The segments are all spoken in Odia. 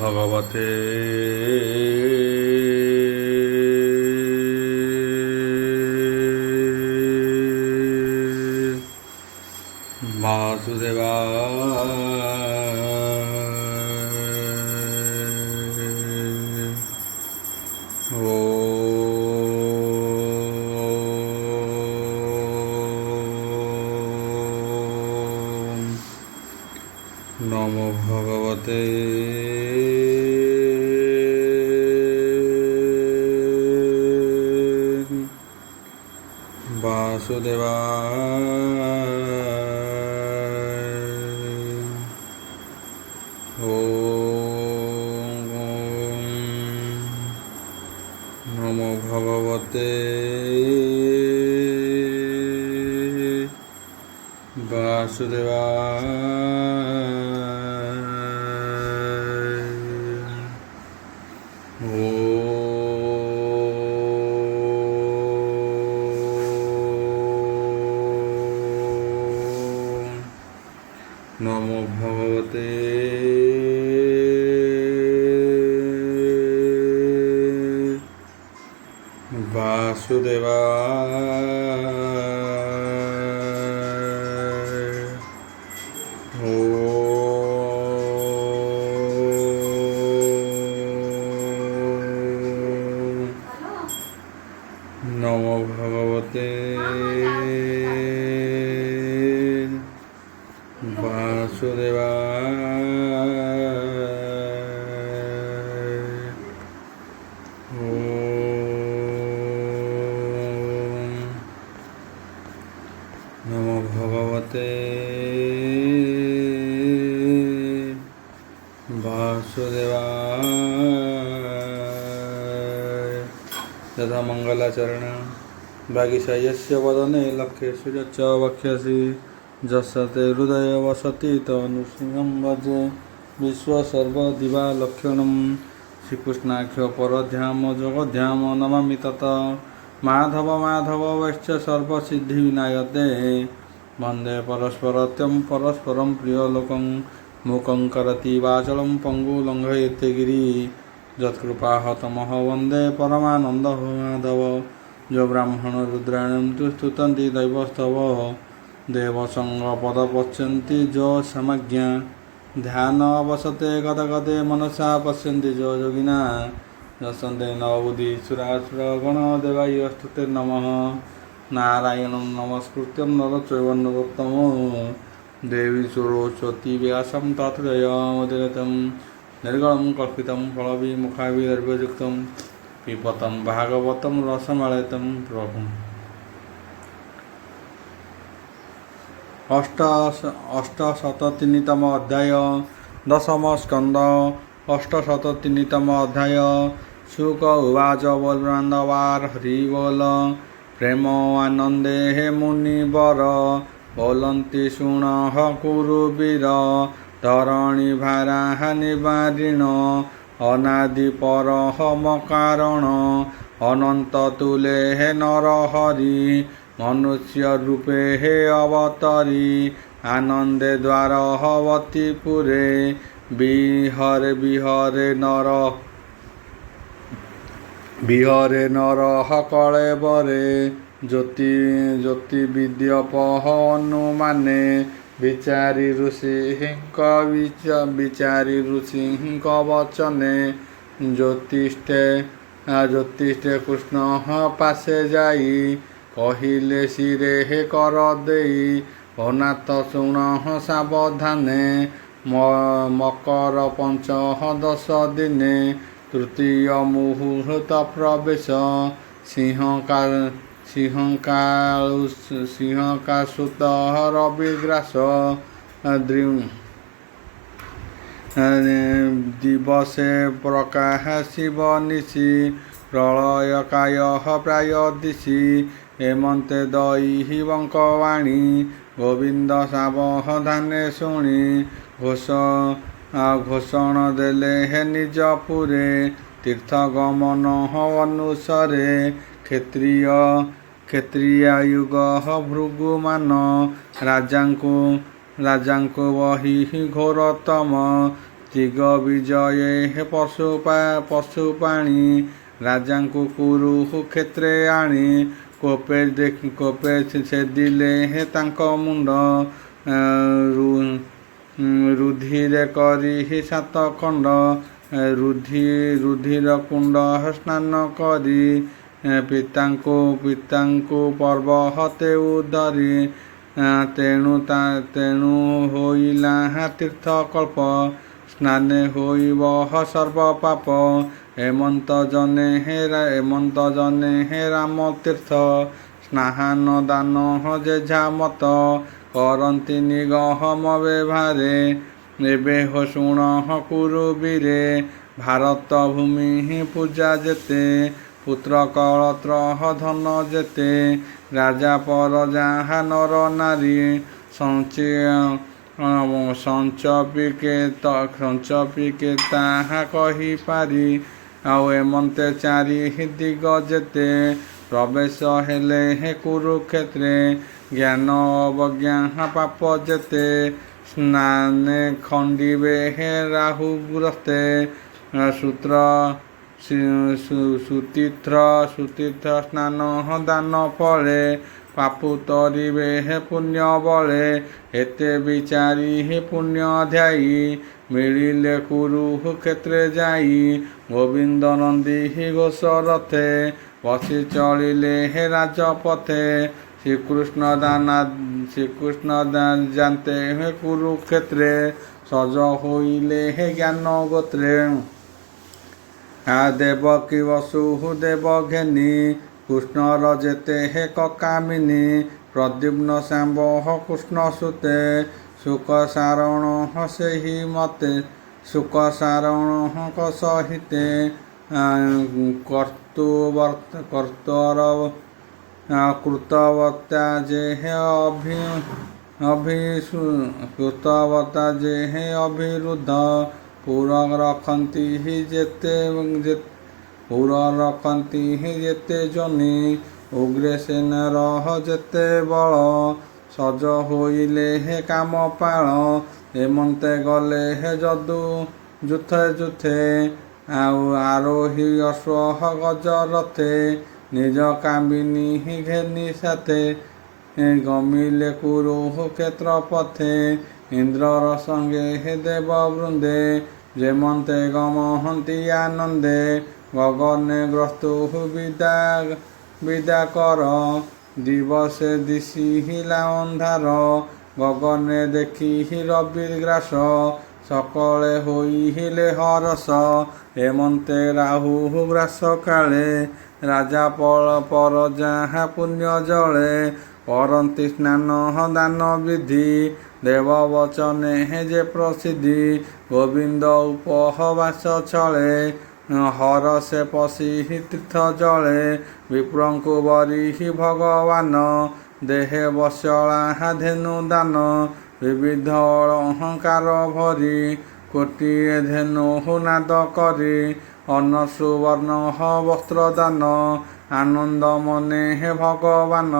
ভগবতে বাসুদেবায়। ওম নমো ভগবতে বাসুদেবায়। ওম নমো ভগবতে বাসুদেবায়। ওম নমো ভগবতে বাসুদেবায়। ওম নমো ভগবতে বাসুদেবায়। ওম নমো ভগবতে বাসুদেবায়। যথা মঙ্গলাচরণ বাগীশায়স্য বদনে লক্ষ্যेषु च वक्ष्यसि यस्य ते हृदये वसति तनुसिंहं भजे विश्वसर्वदिवालक्षणं श्रीकृष्णाख्य परध्याम जगध्याम नमामि तत् माधव माधव वैश्च सर्वसिद्धिविनायते वन्दे परस्परत्यं परस्परं प्रियलोकं मूकं करोति वाचालं पङ्गुं लङ्घयते गिरिं यत्कृपाहतमः वन्दे परमानन्दं माधव। जो ब्राह्मण रुद्राणं तु स्तुतन्ति दैवस्तव देवसङ्गपदपश्यन्ति जो समज्ञा ध्यान अवसते गदगदे मनसा पश्यन्ति जो योगिना दर्शन्ते नवबुधिसुरासुरगण देवाय नमः। नारायणं नमस्कृत्यं नरं चैव नरोत्तमं देवी सरस्वती व्यासं ततो जयमुदीरयं निर्गलं कल्पितं फलविमुखाभिर्युक्तं पिबतं भागवतं रसमालयितं प्रभुम्। अष्टशततिनितम अध्याय दशम स्कंद अष्टशततिनितम अध्याय। शुक उवाच बोलबांधवार हरि बोल प्रेम आनंदे हे मुनिवर बोलन्ति शुणः कुरु वीर धरणी भाराः निवारिण अनादि परम कारण अनंत तुले हे नरहरि मनुष्य रूपे हे अवतरी आनंदे द्वारवती पुरे विहरे नरः कळेबरे ज्योति विद्यपह अनुमाने विचारी ऋषिंक वचने ज्योतिष्ठे कृष्ण पासे जाई कहिले शिरे हे कर देई भनाथ शुण सावधाने मकर पंचदश दिने तृतीय मुहूर्त प्रवेश सिंहकासुत रविग्रास दिवसे प्रकाशिव निशि प्रलयकाय प्राय दिशि हेमंते दई बंकवाणी गोविंद सावधाने शुणी घोषण देले हे निजपुरे तीर्थ गमन अनुसरे क्षत्रियुग भृगुमान राजांको वही घोरतम ଦିଗବିଜୟେ ହେ ପଶୁପାଣି ରାଜାଙ୍କୁ କୁରୁକ୍ଷେତ୍ରେ ଆଣି କୋପେ ଛେଦିଲେ ହେ ତାଙ୍କ ମୁଣ୍ଡ ରୁଧିରେ କରି 7 ଖଣ୍ଡ ରୁଧିର କୁଣ୍ଡ ସ୍ନାନ କରି ପିତାଙ୍କୁ ପର୍ବତେ ଉଦ୍ଧରି ତେଣୁ ହୋଇଲା ତୀର୍ଥକଳ୍ପ ସ୍ନାନେ ହୋଇବ ସର୍ବ ପାପ ଏମନ୍ତ ଜନେ ହେ ରାମ ତୀର୍ଥ ସ୍ନାହାନ ଦାନ ଯେଝା ମତ କରନ୍ତି ନିଗମ ବ୍ୟବହାରେ ଏବେ ହୋ ଶୁଣ କୁରୁ ବୀରେ ଭାରତ ଭୂମି ପୂଜା ଯେତେ ପୁତ୍ର କଳତ୍ର ଧନ ଯେତେ ରାଜା ପରଜା ନର ନାରୀ ସଞ୍ଚପିକେ ତାହା କହିପାରି ଆଉ ଏମନ୍ତେ ଚାରି ଦିଗ ଯେତେ ପ୍ରବେଶ ହେଲେ ହେ କୁରୁକ୍ଷେତ୍ରେ ଜ୍ଞାନ ଅବଜ୍ଞା ପାପ ଯେତେ ସ୍ନାନେ ଖଣ୍ଡିବେ ହେ ରାହୁଗ୍ରସ୍ତେ ସୁତୀର୍ଥ ସ୍ନାନ ଦାନ ଫଳେ ପାପୁ ତରିବେ ହେ ପୁଣ୍ୟ ବଳେ ଏତେ ବିଚାରି ହି ପୁଣ୍ୟ ଧ୍ୟାଇ ମିଳିଲେ କୁରୁକ୍ଷେତ୍ରେ ଯାଇ ଗୋବିନ୍ଦ ନନ୍ଦୀ ଘୋଷ ରଥେ ବସି ଚଳିଲେ ହେ ରାଜପଥେ ଶ୍ରୀକୃଷ୍ଣ ଜାନ୍ତେ ହେ କୁରୁକ୍ଷେତ୍ରେ ସଜ ହୋଇଲେ ହେ ଜ୍ଞାନ ଗୋତ୍ରେ ଦେବକୀ ବସୁଦେବ ଘେନି କୃଷ୍ଣର ଯେତେ ହେ କକାମିନୀ ପ୍ରଦ୍ୟୁମ୍ନ ଶାମ୍ବ କୃଷ୍ଣ ସୁତେ ସୁଖ ସାରଣ ସେହି ମତେ ସୁଖ ସାରଣ ସହିତେ କୃତବତା ଯେ ଅଭିରୁଦ୍ଧ ପୁର ରଖନ୍ତି ଯେତେ ଜନି ଉଗ୍ରସେନର ଯେତେ ବଳ ସଜ ହୋଇଲେ ହେ କାମପାଳ ଏମନ୍ତେ ଗଲେ ହେ ଯୁଥେ ଆଉ ଆରୋହୀ ଅଶ୍ୱ ଗଜ ରଥେ ନିଜ କାମିନୀ ଘେନି ସାଥେ ଗମିଲେ କୁରୁକ୍ଷେତ୍ର ପଥେ ଇନ୍ଦ୍ରର ସଙ୍ଗେ ହେ ଦେବ ବୃନ୍ଦେ ଯେମନ୍ତେ ଗମହନ୍ତି ଆନନ୍ଦେ ଗଗନେ ଗ୍ରସ୍ତୁ ବିଦା କର ଦିବସେ ଦିଶିଲା ଅନ୍ଧାର ଗଗନେ ଦେଖି ରବି ଗ୍ରାସ ସକଳେ ହୋଇଲେ ହରସ ଏମନ୍ତେ ରାହୁ ଗ୍ରାସ କାଳେ ରାଜା ପରଜା ପୁଣ୍ୟ ଜଳେ କରନ୍ତି ସ୍ନାନ ଦାନ ବିଧି ଦେବ ବଚନେ ଯେ ପ୍ରସିଦ୍ଧି ଗୋବିନ୍ଦ ଉପବାସ ଛଳେ ହରସେ ପଶି ତୀର୍ଥ ଜଳେ ବିପ୍ରଙ୍କୁ ବରି ଭଗବାନ ଦେହେ ବସଳା ଧେନୁ ଦାନ ବିବିଧ ଅହଙ୍କାର ଭରି କୋଟିଏ ଧେନୁ ନାଦ କରି ଅନ୍ନ ସୁବର୍ଣ୍ଣ ବସ୍ତ୍ର ଦାନ ଆନନ୍ଦ ମନେ ହେ ଭଗବାନ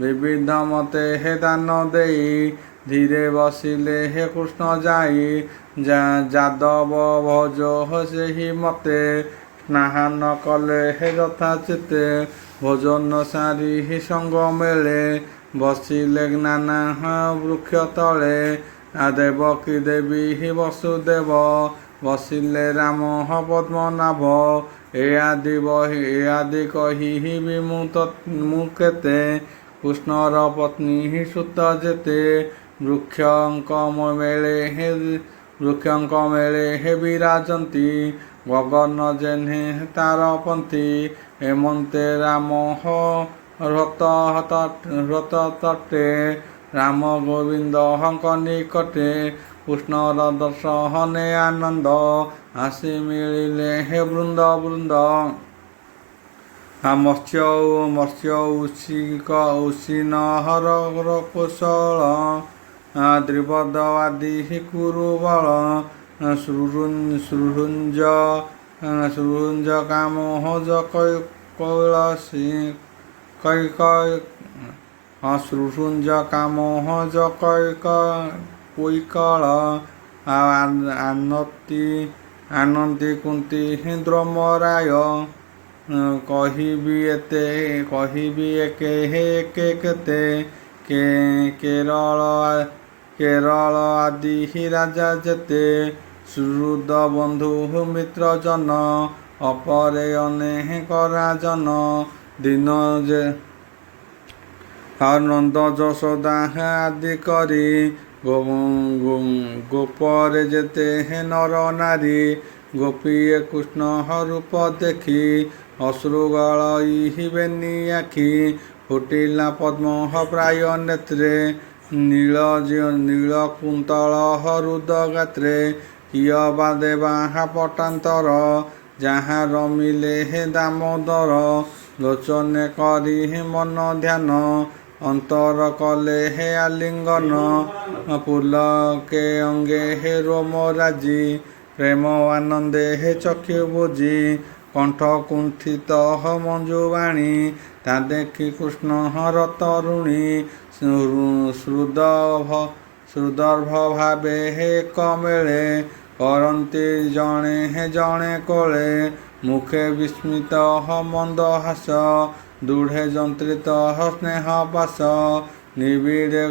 ବିବିଧ ମତେ ହେ ଦାନ ଦେଇ ଧୀରେ ବସିଲେ ହେ କୃଷ୍ଣ ଯାଇ ଯାଦବ ଭୋଜ ସେହି ମତେ ସ୍ନାହାନ କଲେ ହେ ଯଥା ଚିତେ ଭୋଜନ ସାରି ସଙ୍ଗ ମେଳେ ବସିଲେ ନାନା ବୃକ୍ଷ ତଳେ ଦେବକୀ ଦେବୀ ବସୁଦେବ ବସିଲେ ରାମ ପଦ୍ମନାଭ ଏ ଆଦି କହିବି ମୁଁ କେତେ କୃଷ୍ଣର ପତ୍ନୀ ସୁତ ଯେତେ ବୃକ୍ଷଙ୍କ ମେଳେ ହେ ବିରାଜନ୍ତି ଗଗନ ଜେହ୍ନେ ତାର ପନ୍ଥୀ ଏମନ୍ତେ ରାମ ହ୍ରତ ତଟେ ରାମ ଗୋବିନ୍ଦଙ୍କ ନିକଟେ କୃଷ୍ଣର ଦର୍ଶନେ ଆନନ୍ଦ ଆସି ମିଳିଲେ ହେ ବୃନ୍ଦ ମତ୍ସ୍ୟ ଉଶୀନ ହର କୋଶଳ ଦ୍ରିପଦ ଆଦି କୁରୁ ବଳ ସୃଞ୍ଜ କାମୋଜ କୈଳସୀ ସୃଞ୍ଜ କାମୋଜ কৈକଳ ଆନନ୍ତି କୁନ୍ତି ଦ୍ରୋମରାୟ କହିବି ଏକେ କେତେ କେରଳ ଆଦି ରାଜା ଯେତେ ସୁହୃଦ ବନ୍ଧୁ ମିତ୍ର ଜନ ଅପରେ ଅନେକ ରାଜନ ଦିନ ଯେ ନନ୍ଦ ଯଶୋଦା ଆଦି କରି ଗୋପରେ ଯେତେ ନର ନାରୀ ଗୋପୀଏ କୃଷ୍ଣ ରୂପ ଦେଖି ଅଶ୍ରୁ ଗଳଇବେନି ଆଖି ଫୁଟିଲା ପଦ୍ମ ପ୍ରାୟ ନେତ୍ରେ ନୀଳ କୁନ୍ତଳ ହୃଦ ଗାତ୍ରେ କିୟ ବା ଦେବା ପଟାନ୍ତର ଯାହା ରମିଲେ ଦାମୋଦର ଲୋଚନେ କରି ମନ ଧ୍ୟାନ ଅନ୍ତର କଲେ ଆଲିଙ୍ଗନ ପୁଲକେ ଅଙ୍ଗେ ରୋମ ରାଜି ପ୍ରେମ ଆନନ୍ଦେ ଚକ୍ଷୁ ବୁଝି କଣ୍ଠ କୁଣ୍ଠିତ ମଞ୍ଜୁବାଣୀ ତା ଦେଖି କୃଷ୍ଣ ତରୁଣୀ ସୁଦର୍ଭ ଭାବେ ଏକ ମେଳେ କରନ୍ତି ଜଣେ କୋଳେ ମୁଖେ ବିସ୍ମିତ ମନ୍ଦ ହାସ ଦୃଢ଼େ ଯନ୍ତ୍ରିତ ସ୍ନେହ ପାଶ ନିବିଡ଼େ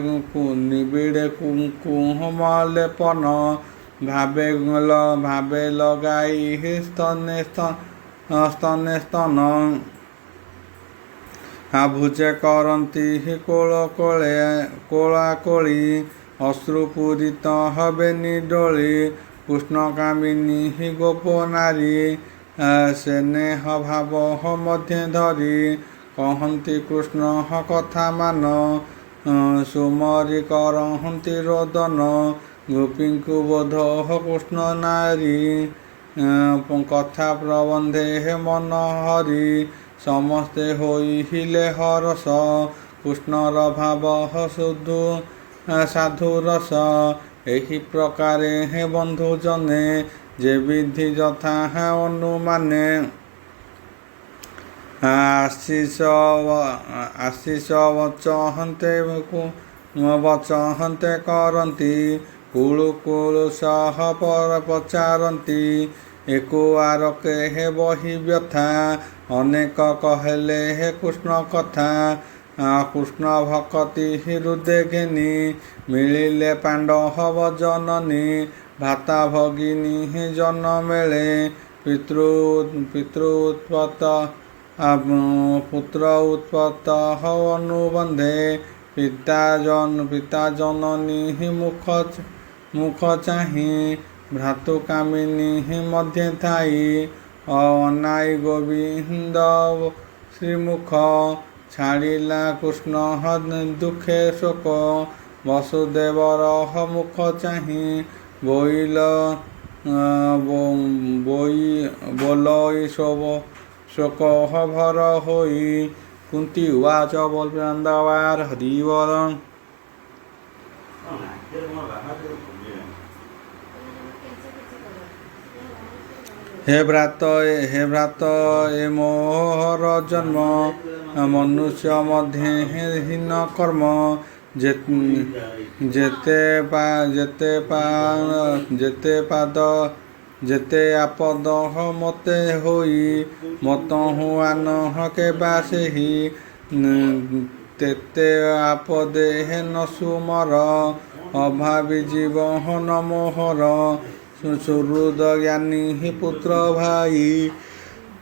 କୁଙ୍କୁମ ଲେପନ ଭାବେ ଲଗାଇ ସ୍ତନେ ସ୍ତନ ଭୁଜେ କରନ୍ତି କୋଳା କୋଳି ଅଶ୍ରୁପୂରିତ ହେବେନି ଡୋଳି କୃଷ୍ଣକାମିନୀ ଗୋପ ନାରୀ ସ୍ନେହ ଭାବ ମଧ୍ୟେ ଧରି କହନ୍ତି କୃଷ୍ଣ କଥା ମାନ ସୁମରି କରନ୍ତି ରୋଦନ ଗୋପୀଙ୍କୁ ବୋଧ କୃଷ୍ଣ ନାରୀ କଥା ପ୍ରବନ୍ଧେ ମନ ହରି ସମସ୍ତେ ହୋଇଲେ ହରସ କୃଷ୍ଣର ଭାବ ସାଧୁ ରସ ଏହି ପ୍ରକାରେ ବନ୍ଧୁ ଜନେ ଯେ ବିଧି ଯଥା ଅନୁମାନେ ଆଶିଷ ବଚହନ୍ତେ କରନ୍ତି କୁଳୁ ସହ ପଚାରନ୍ତି ଏକୁଆରକେ ବହି ବ୍ୟଥା ଅନେକ କହିଲେ କୃଷ୍ଣ କଥା କୃଷ୍ଣ ଭକତି ହୃଦେ ଘେନି ମିଳିଲେ ପାଣ୍ଡବ ଜନନୀ ଭ୍ରାତା ଭଗିନୀ ଜନ ମେଳେ ପିତୃ ପୁତ୍ର ଉତ୍ପତ୍ତ ଅନୁବନ୍ଧେ ପିତା ଜନନୀ ମୁଖ ଚାହିଁ ଭ୍ରାତୃକାମିନୀ ମଧ୍ୟେ ଥାଇ ଅନାଇ ଗୋବିନ୍ଦ ଶ୍ରୀମୁଖ ଛାଡ଼ିଲା କୃଷ୍ଣ ଦୁଃଖେ ଶୋକ ବସୁଦେବର ମୁଖ ଚାହିଁ ବୋଲଇ ଶୋକ ଭର ହୋଇ କୁନ୍ତି ଉବାଚ ବଲପ୍ରାନ୍ଦବାର ହରିବର हे भ्रात ए मोहर जन्म मनुष्य मध्य हीन कर्म जेते आपद मते होई मतहु आनह केबा सेही तेते आपदे न सुमर अभावी जीवन मोहर सुहृद ज्ञानी पुत्र भाई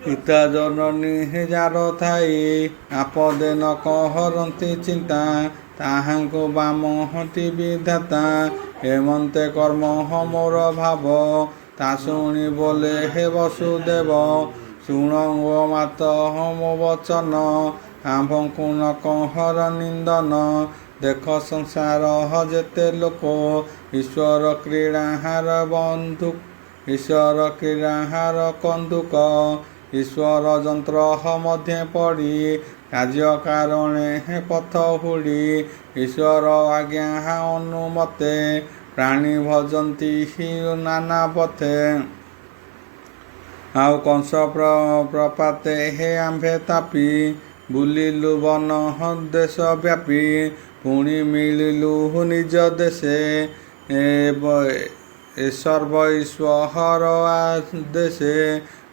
पिता जननी जार थाई आपदे न कहरती चिंता ताहांको बामहति विधाता हेमंते कर्म मोर भाव ता शुणी बोले हे वसुदेव शुण मात मो वचन आम्भଙ୍କୁ न कहर निंदन देख संसार जेते लोक ईश्वर क्रीड़ाहार बंधु ईश्वर क्रीड़ाहार कंदुक ईश्वर जंत्र मध्य पड़ी कार्य कारणे पथ हुड़ी ईश्वर आज्ञा अनुमते प्राणी भजंती नाना पथे आउ कंस प्रपाते हे आम्भे तापी बुलिलु वन देश व्यापी पुणी मिलिलु निज देशे ଏ ସର୍ବ ଈଶ୍ୱର ଆଦେଶେ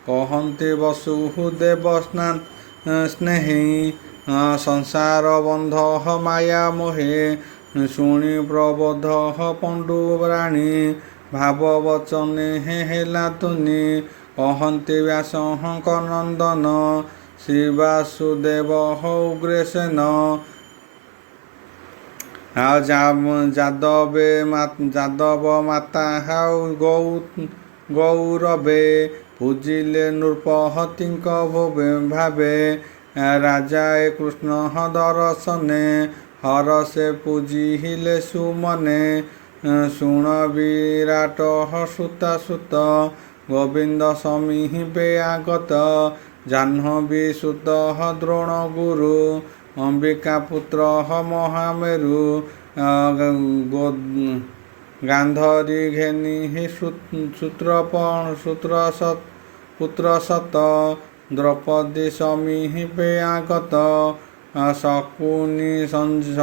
କହନ୍ତି ବସୁଦେବ ସ୍ନେହୀ ସଂସାର ବନ୍ଧ ମାୟା ମୋହେ ଶୁଣି ପ୍ରବୋଧ ପଣ୍ଡୁ ରାଣୀ ଭାବ ବଚନେ ହେଲା ତୁନି କହନ୍ତି ବ୍ୟାସଙ୍କ ନନ୍ଦନ ଶ୍ରୀ ବାସୁଦେବ ଉଗ୍ରସେନ ଯାଦବ ମାତା ଗୌରବେ ପୂଜିଲେ ନୃପହତିଙ୍କ ଭାବେ ରାଜା ଏ କୃଷ୍ଣ ଦର୍ଶନେ ହରସେ ପୂଜିଲେ ସୁମନେ ଶୁଣ ବିରାଟ ସୁତ ଗୋବିନ୍ଦ ସମୀପେ ଆଗତ ଜାହ୍ନବୀ ସୁତ ଦ୍ରୋଣ ଗୁରୁ ଅମ୍ବିକା ପୁତ୍ର ମହାମେରୁ ଗାନ୍ଧରୀ ଘେନି ପୁତ୍ର ସତ ଦ୍ରୌପଦୀ ସମୀପେ ଆଗତ ଶକୁନି ସଞ୍ଜୟ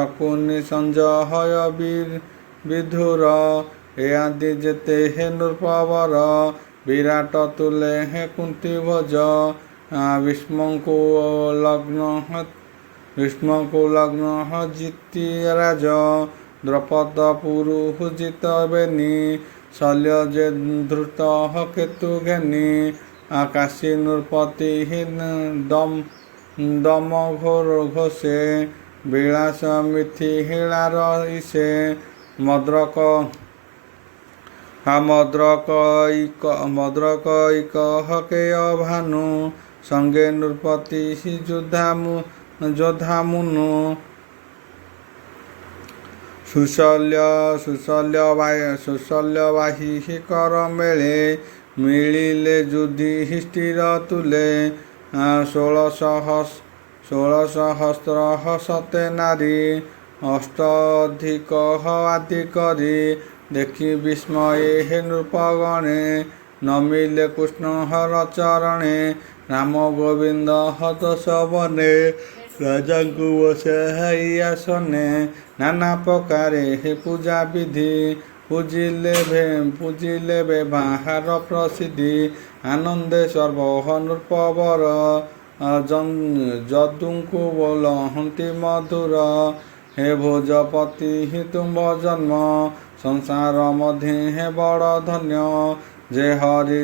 ବିଧୁର ଏ ଆଦି ଯେତେ ହେ ନୃପବର ବିରାଟ ତୁଲେ ହେ କୁନ୍ତି ଭୋଜ ଭୀଷ୍ମଙ୍କୁ ଲଗ୍ନ ଜିତି ରାଜ ଦ୍ରୌପଦ ପୁରୁଜିତ ବେନି ଶଲ୍ୟ ଯେ ଧୃତ କେତୁ ଘେନି କାଶୀ ନୃପତି ଦମ ଘୋର ଘୋଷେ ବିଳାସ ମିଥି ହିଳାର ଇସେ ମଦ୍ରକ କେୟ ଭାନୁ ସଙ୍ଗେ ନୃପତି ଯୋଧାମୁନୁ ସୁଶଲ୍ୟବାହୀ କର ମେଳେ ମିଳିଲେ ଯୁଧିଷ୍ଠିର ତୁଲେ 16,000 ସତେ ନାରୀ ଅଷ୍ଟଧିକ ଆଦି କରି ଦେଖି ବିସ୍ମୟେ ହେ ନୃପଗଣେ ନମିଲେ କୃଷ୍ଣ ହର ଚରଣେ ରାମ ଗୋବିନ୍ଦ ଦୋଷ ବନେ ରାଜାଙ୍କୁ ବସାଇ ଆସନେ ନାନା ପ୍ରକାରେ ହେ ପୂଜା ବିଧି ପୂଜିଲେ ବ୍ୟବହାର ପ୍ରସିଦ୍ଧି ଆନନ୍ଦେ ସର୍ବ ନୃପବର ଯଦୁଙ୍କୁ ବୋଲହନ୍ତି ମଧୁର ହେ ଭୋଜପତି ତୁମ୍ଭ ଜନ୍ମ ସଂସାର ମଧ୍ୟ ହେ ବଡ଼ ଧନ୍ୟ ଯେ ହରି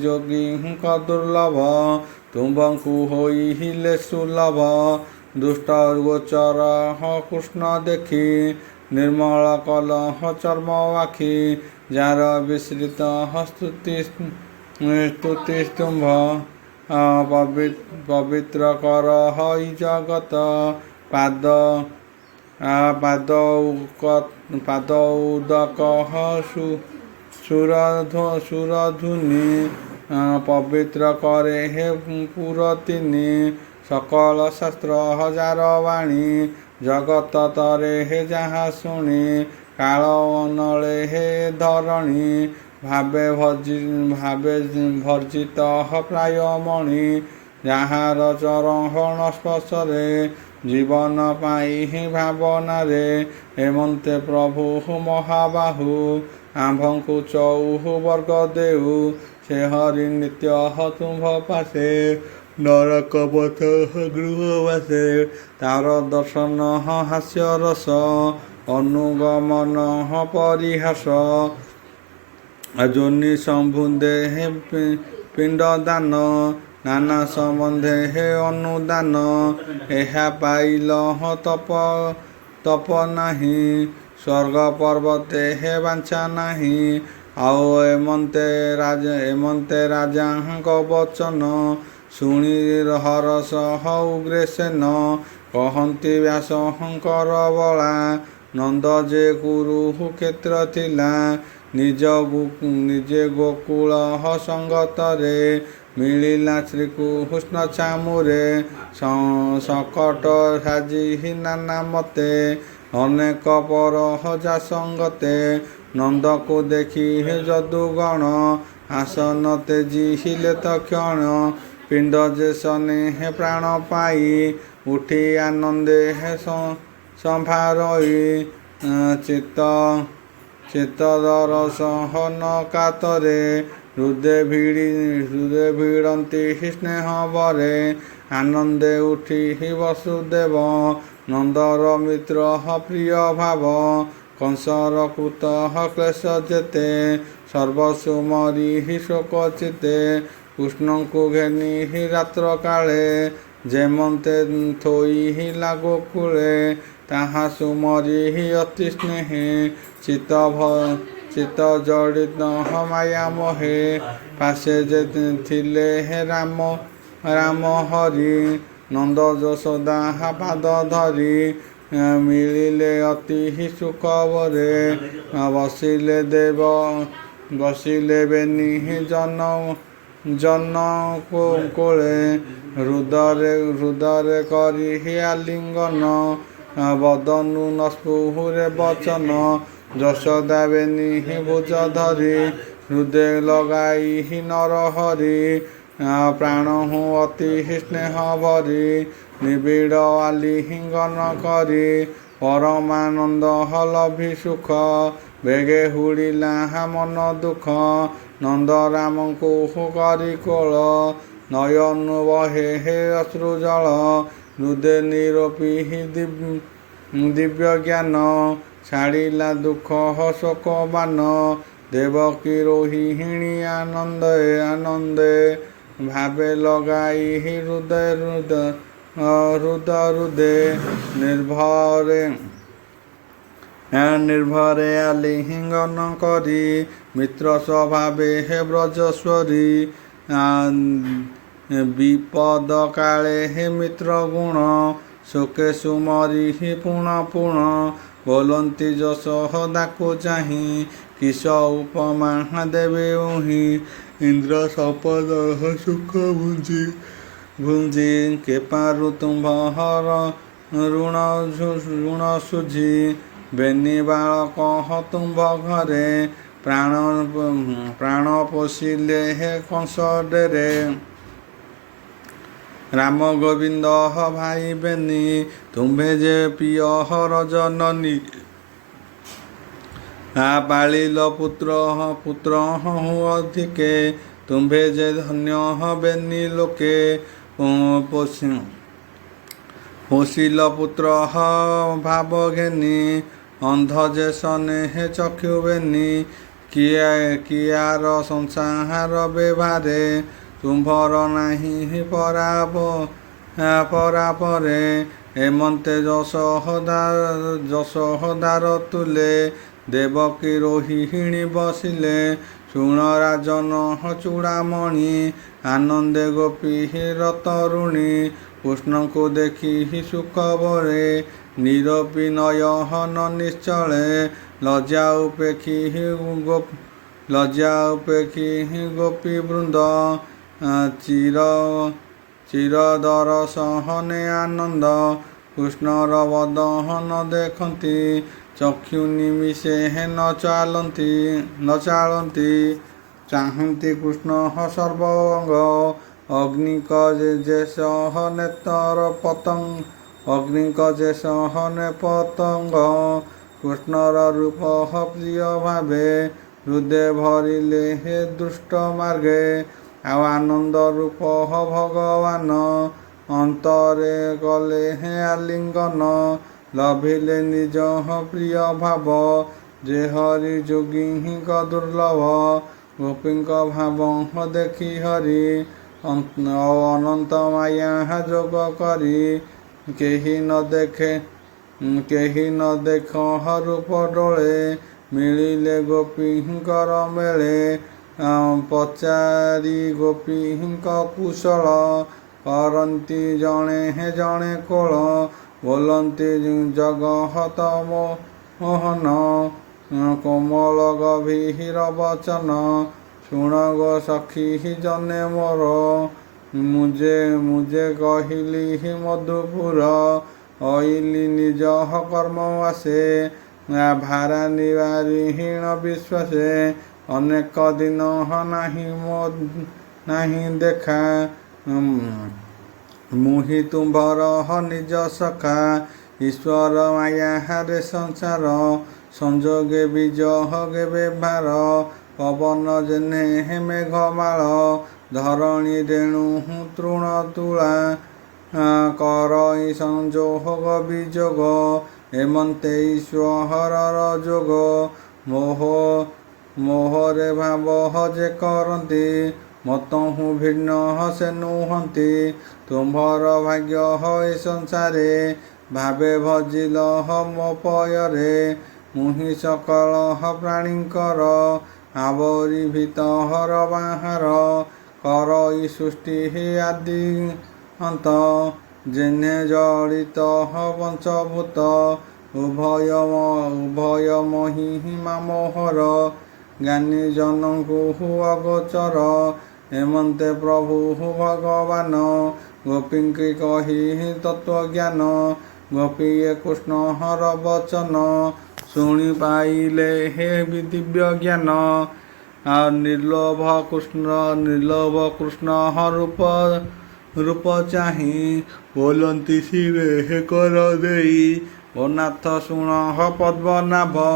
ଯୋଗୀଙ୍କ ଦୁର୍ଲଭ ତୁମ୍ଭଙ୍କୁ ହୋଇଲେ ସୁଲଭ ଦୁଷ୍ଟ ଗୋଚର କୃଷ୍ଣ ଦେଖି ନିର୍ମଳ କଲହ ଚର୍ମ ଆଖି ଯାର ବିସ୍ମୃତ ସ୍ତୁତି ତୁମ୍ଭ ପବିତ୍ର କର ହଇ ଜଗତ ପାଦ ଉଦକ ସୁରଧୁନି ପବିତ୍ର କରେ ହେ ପୁରତିନି ସକଳ ଶାସ୍ତ୍ର ହଜାର ବାଣୀ ଜଗତ ତରେ ହେ ଯାହା ଶୁଣି କାଳ ଅନଳେ ହେ ଧରଣୀ ଭାବେ ଭର୍ଜିତ ପ୍ରାୟ ମଣି ଯାହାର ଚରଣ ସ୍ପର୍ଶରେ ଜୀବନ ପାଇଁ ହିଁ ଭାବନାରେ ଏମନ୍ତେ ପ୍ରଭୁ ମହାବାହୁ ଆମ୍ଭଙ୍କୁ ଚଉହୁ ବର୍ଗ ଦେଉ ସେ ହରି ନିତ୍ୟ ତୁମ୍ଭ ପାଶେ ନରକ ପଥ ଗୃହବାସେ ତାର ଦର୍ଶନ ହାସ୍ୟ ରସ ଅନୁଗମନ ପରିହାସ ଯୋନି ସମ୍ବୁନ୍ଦେ ହେ ପିଣ୍ଡ ଦାନ ନାନା ସମ୍ବନ୍ଧେ ହେ ଅନୁଦାନ ଏହା ପାଇଲ ତପ ନାହିଁ ସ୍ୱର୍ଗ ପର୍ବତେ ହେ ବାଞ୍ଛା ନାହିଁ ଆଉ ଏମନ୍ତେ ରାଜାଙ୍କ ବଚନ ଶୁଣି ହରସ ଉଗ୍ରସେନ କହନ୍ତି ବ୍ୟାସଙ୍କର ବଳା ନନ୍ଦ ଯେ କୁରୁ କ୍ଷେତ୍ର ଥିଲା ନିଜେ ଗୋକୁଳ ସଙ୍ଗତରେ ମିଳିଲା ଶ୍ରୀକୃଷ୍ଣ ଚାମୁରେ ସଙ୍କଟ ସାଜି ନାନା ମତେ ଅନେକ ପରହଜା ସଙ୍ଗତେ ନନ୍ଦକୁ ଦେଖି ଯଦୁଗଣ ଆସନ ତେଜିଲେ ତକ୍ଷଣ ପିଣ୍ଡ ଯେ ସନେ ପ୍ରାଣ ପାଇ ଉଠି ଆନନ୍ଦେ ସମ୍ଭାରଇ ଚିତ୍ତ ଦର୍ଶନ କାତରେ ହୃଦେ ଭିଡ଼ନ୍ତି ସ୍ନେହ ବରେ। ଆନନ୍ଦେ ଉଠି ବସୁଦେବ ନନ୍ଦର ମିତ୍ର ପ୍ରିୟ ଭାବ। କଂସର କୃତ କ୍ଲେଶ ଯେତେ ସର୍ବସ୍ୱ ମରି ଶୋକ ଚିତେ। କୃଷ୍ଣଙ୍କୁ ଘେନି ରାତ୍ର କାଳେ ଯେମନ୍ତେ ଥୋଇ ଲାଗୁ କୂଳେ। ତାହା ସୁମରି ଅତି ସ୍ନେହେ ଚିତ୍ତ ଜଡ଼ିତ ମାୟା ମୋହେ। ପାଶେ ଯେ ଥିଲେ ରାମ ହରି ନନ୍ଦ ଯଶୋଦା ପାଦ ଧରି। ମିଳିଲେ ଅତି ସୁଖ ବରେ ବସିଲେ ବେନି ଜନ କୋଳେ। ହୃଦରେ କରି ଆଲିଙ୍ଗନ ବଦନୁ ନସ୍ଫୁରେ ବଚନ। ଯଶୋଦା ବେନି ଭୁଜ ଧରି ହୃଦେ ଲଗାଇ ନରହରି। ପ୍ରାଣହୁ ଅତି ସ୍ନେହ ଭରି ନିବିଡ଼ ଆଲିଙ୍ଗନ କରି। ପରମାନନ୍ଦ ଲଭି ସୁଖ ବେଗେ ହୁଡ଼ିଲା ମନ ଦୁଃଖ। ନନ୍ଦ ରାମଙ୍କୁ କରି କୋଳ ନୟନୁ ବହେ ଅଶ୍ରୁ ଜଳ। ହୃଦେ ନିରୋପି ଦିବ୍ୟ ଜ୍ଞାନ ଛାଡ଼ିଲା ଦୁଃଖ ଶୋକ ବାନ। ଦେବକୀ ରୋହିଣୀ ଆନନ୍ଦେ ଭାବେ ଲଗାଇ ହୃଦେ ନିର୍ଭରେ ଆଲିଙ୍ଗନ କରି। ମିତ୍ର ସ୍ୱଭାବେ ବ୍ରଜସ୍ୱରୀ ବିପଦ କାଳେ ମିତ୍ର ଗୁଣ। ଶୋକେ ସୁମରି ପୁଣ ବୋଲନ୍ତି ଯଶୋଦାକୁ ଚାହିଁ। କିସ ଉପମା ଦେବେ ଉହିଁ ଇନ୍ଦ୍ର ସମ୍ପଦ ସୁଖ ଭୁଞ୍ଜି। କେପାରୁ ତୁମ୍ଭର ଋଣ ଶୁଝି। ବେନି ବାଳକ ତୁମ୍ଭ ଘରେ ପ୍ରାଣ ପୋଷିଲେ କଂସ ଡେରେ। ରାମ ଗୋବିନ୍ଦ ଭାଇ ବେନି ତୁମ୍ଭେ ଯେ ପ୍ରିୟ ଜନନୀ। ପାଳିଲ ପୁତ୍ର ହୁ ଅଧିକେ ତୁମ୍ଭେ ଯେ ଧନ୍ୟ ବେନି ଲୋକେ। ପୋଷିଲ ପୁତ୍ର ଭାବ ଘେନି ଅନ୍ଧ ଯେ ସନେ ଚକ୍ଷୁ ବେନି। କିଆର ସଂସାର ବେଭାରେ ତୁମ୍ଭର ନାହିଁ ପରାପରେ। ଏମନ୍ତେ ଯଶୋଦାର ତୁଲେ ଦେବକୀ ରୋହିଣୀ ବସିଲେ। ଶୁଣ ରାଜନ ଚୂଡ଼ାମଣି ଆନନ୍ଦେ ଗୋପୀ ତରୁଣୀ। କୃଷ୍ଣଙ୍କୁ ଦେଖି ସୁଖ ବରେ ନିରୋପି ନୟନ ନିଶ୍ଚଳେ। ଲଜ୍ଜା ଉପେକ୍ଷି ଗୋପୀ ବୃନ୍ଦ ଚିର ଦର୍ଶନେ ଆନନ୍ଦ। କୃଷ୍ଣର ବଦନ ଦେଖନ୍ତି ଚକ୍ଷୁ ନିମିଷେ ନ ଚାଳନ୍ତି। ଚାହାନ୍ତି କୃଷ୍ଣ ସର୍ବଅଙ୍ଗ ଅଗ୍ନିକ ଯେ ସହ ପତଙ୍ଗ। କୃଷ୍ଣର ରୂପ ପ୍ରିୟ ଭାବେ ହୃଦେ ଭରିଲେ ଦୁଷ୍ଟ ମାର୍ଗେ। ଆଉ ଆନନ୍ଦ ରୂପ ଭଗବାନ ଅନ୍ତରେ କଲେ ଆଲିଙ୍ଗନ। ଲଭିଲେ ନିଜ ପ୍ରିୟ ଭାବ ଯେ ହରି ଯୋଗୀଙ୍କ ଦୁର୍ଲଭ। ଗୋପୀଙ୍କ ଭାବ ଦେଖି ହରି ଅନନ୍ତ ମାୟା ଯୋଗ କରି। କେହି ନ ଦେଖ ରୂପ ଡୋଳେ ମିଳିଲେ ଗୋପୀଙ୍କର ମେଳେ। ପଚାରି ଗୋପୀଙ୍କ କୁଶଳ କରନ୍ତି ଜଣେ କୋଳ। ବୋଲନ୍ତି ଜଗତ ମୋହନ କୋମଳ ଗଭୀର ବଚନ। ଶୁଣ ଗୋ ସଖୀ ଜନେ ମୋର ମୁଜେ କହିଲି ମଧୁପୁର। ଅଇଲି ନିଜ କର୍ମ ଆସେ ଭାରା ନିବାରିହୀନ ବିଶ୍ୱାସେ। ଅନେକ ଦିନ ନାହିଁ ଦେଖା ମୁହିଁ ତୁମ୍ଭର ନିଜ ସଖା। ଈଶ୍ୱର ମାୟାରେ ସଂସାର ସଂଯୋଗେ ବିଜହଗେ ବ୍ୟବହାର ପବନ ଯେହ୍ନେ ମେଘମାଳ ଧରଣୀ ରେଣୁ ତୃଣ ତୁଳା କରଇ ସଂଯୋଗ ବିଯୋଗ ଏମନ୍ତେ ଈଶ୍ୱରର ଯୋଗ ମୋହରେ ଭାବ ଯେ କରନ୍ତି ମତହୁ ଭିନ୍ନ ସେ ନୁହନ୍ତି ତୁମ୍ଭର ଭାଗ୍ୟ ଏ ସଂସାରେ ଭାବେ ଭଜିଲ ମୋ ପୟରେ ମୁହିଁ ସକଳ ପ୍ରାଣୀଙ୍କର ଆବରି ଭିତର ବାହାର କରଇ ସୃଷ୍ଟି ଆଦି ଅନ୍ତ ଯେହ୍ନେ ଜଡ଼ିତ ପଞ୍ଚଭୂତ ଉଭୟ ମହିମା ମୋହର ଜ୍ଞାନୀ ଜନଙ୍କୁ ଅଗୋଚର ଏମନ୍ତେ ପ୍ରଭୁ ଭଗବାନ ଗୋପୀଙ୍କି କହି ତତ୍ତ୍ୱଜ୍ଞାନ ଗୋପୀଏ କୃଷ୍ଣର ବଚନ ଶୁଣି ପାଇଲେ ହେ ଦିବ୍ୟ ଜ୍ଞାନ ନିର୍ଲୋଭ କୃଷ୍ଣ ରୂପ ଚାହିଁ ବୋଲନ୍ତି ଶିବେ ହେ କର ଦେଇ ଓ ନାଥ ଶୁଣ ପଦ୍ମନାଭ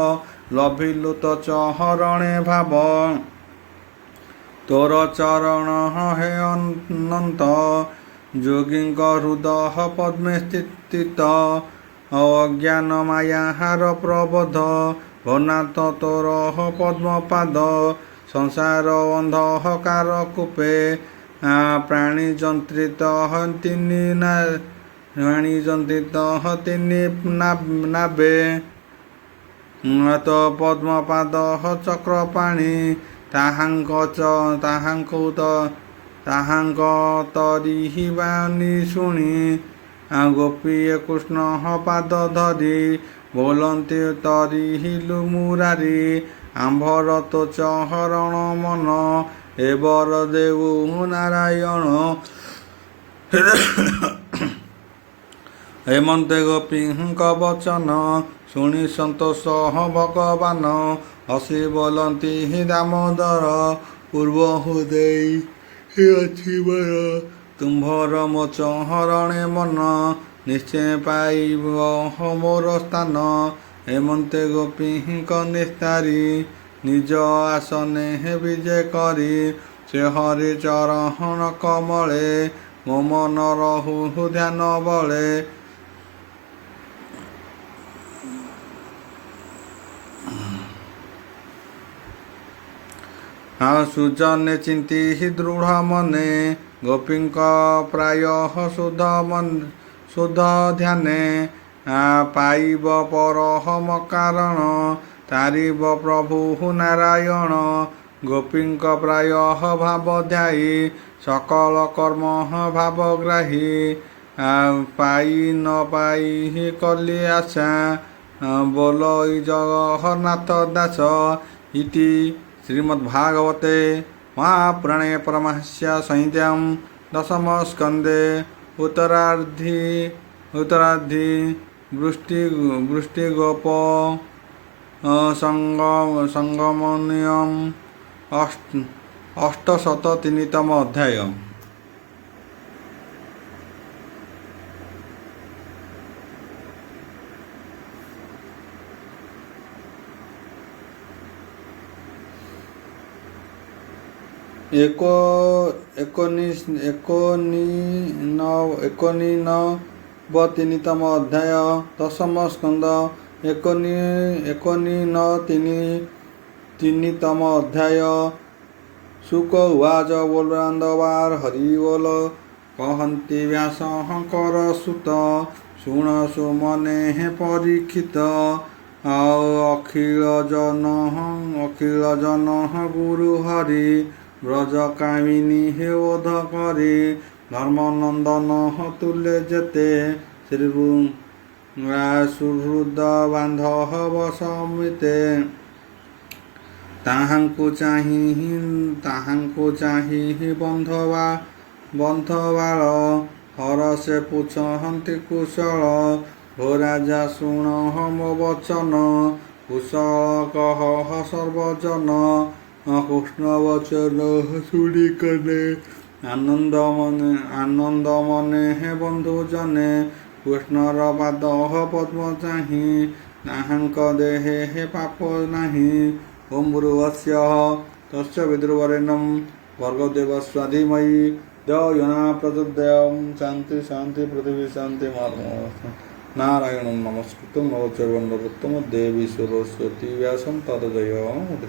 ଲଭିଲୁ ତ ଚରଣେ ଭାବ ତୋର ଚରଣ ହେ ଅନନ୍ତ ଯୋଗୀଙ୍କ ହୃଦୟ ପଦ୍ମେ ସ୍ଥିତ ଅଜ୍ଞାନ ମାୟାହାର ପ୍ରବୋଧ ଭନାଥ ତୋର ପଦ୍ମପାଦ ସଂସାର ଅନ୍ଧକାର କୂପେ ପ୍ରାଣୀ ଯନ୍ତ୍ରିତ ତିନି ନାବେ ତ ପଦ୍ମପାଦ ଚକ୍ରପାଣି ତାହାଙ୍କ ତରିବାନି ଶୁଣି ଗୋପୀଏ କୃଷ୍ଣ ପାଦ ଧରି ବୋଲନ୍ତି ତରିଲୁ ମୁରାରି ଆମ୍ଭର ତ ଚରଣ ମନ ଏ ବର ଦେଉ ନାରାୟଣ ହେମନ୍ତେ ଗୋପୀଙ୍କ ବଚନ ଶୁଣି ସନ୍ତୋଷ ଭଗବାନ ହସି ବୋଲନ୍ତି ଦାମୋଦର ପୂର୍ବହୁ ଦେଇ ଅଛି ବର ତୁମ୍ଭର ମୋ ଚରଣେ ମନ ନିଶ୍ଚୟ ପାଇବ ମୋର ସ୍ଥାନ ହେମନ୍ତେ ଗୋପୀଙ୍କ ନିସ୍ତାରି ନିଜ ଆସନେ ବିଜେ କରି ସେ ହରି ଚରଣ କମଳେ ମୋ ମନ ରହୁ ଧ୍ୟାନ ବଳେ ସୁଜନେ ଚିନ୍ତି ଦୃଢ଼ ମନେ ଗୋପୀଙ୍କ ପ୍ରାୟ ଶୁଦ୍ଧ ଧ୍ୟାନେ ପାଇବ ପରମ କାରଣ ତାରିବ ପ୍ରଭୁ ନାରାୟଣ ଗୋପୀଙ୍କ ପ୍ରାୟ ଭାବ ଧ୍ୟାଇ ସକଳ କର୍ମ ଭାବଗ୍ରାହୀ ପାଇ ନ ପାଇ କଲି ଆଶା ବୋଲ ଜଗନ୍ନାଥ ଦାସ ଇତି ଶ୍ରୀମଦ୍ଭାଗବତେ ମହାପୁରାଣେ ପରମହଂସ୍ୟ ସଂହିତାଂ ଦଶମ ସ୍କନ୍ଧେ ଉତ୍ତରାର୍ଦ୍ଧି ବୃଷ୍ଟିଗୋପ ସଂଗମନିୟମ ଅଷ୍ଟଶତ3ତମ ଅଧ୍ୟାୟ। ଏକୋନିନବତିନିତମ ଅଧ୍ୟାୟ ଦଶମ ସ୍କନ୍ଧ ଏକୋନିନତିନିତମ ଅଧ୍ୟାୟ। ଶୁକ ଉବାଚ ବୋଲ ରାନ୍ଦବାର ହରି ବୋଲ କହନ୍ତି ବ୍ୟାସ କର ସୁତ ଶୁଣ ସୁମନେ ପରୀକ୍ଷିତ ଅଖିଳ ଜନ ଗୁରୁ ହରି ବ୍ରଜ କାମିନୀ ବୋଧ କରି ଧର୍ମନନ୍ଦନ ତୁଲେ ଯେତେ ସୁହୃଦ ବାନ୍ଧବ ସମିତେ ତାହାଙ୍କୁ ଚାହିଁ ବନ୍ଧବାଳ ହରସେ ପୁଛନ୍ତି କୁଶଳ ହୋ ରାଜା ଶୁଣ ମୋ ବଚନ କୁଶଳ କହ ସର୍ବଜନ କୃଷ୍ଣ ବଚନ ଶୁଣି କନେ ଆନନ୍ଦ ମନେ ବନ୍ଧୁ ଜନେ କୃଷ୍ଣର ପାଦ ପଦ୍ମ ଚାହିଁ नाहंक देहे पापो नहि ओम भूर्भुवस्सः तस्य विदुर्वरेण्यं भर्गदेवस्य धीमहि यो न प्रचोदयात् शान्ति शान्ति पृथिवी शान्ति नारायणं नमस्कृतं नरचैव नरोत्तमं देवी सरस्वती व्यासं ततो जयमुदीरयेत्।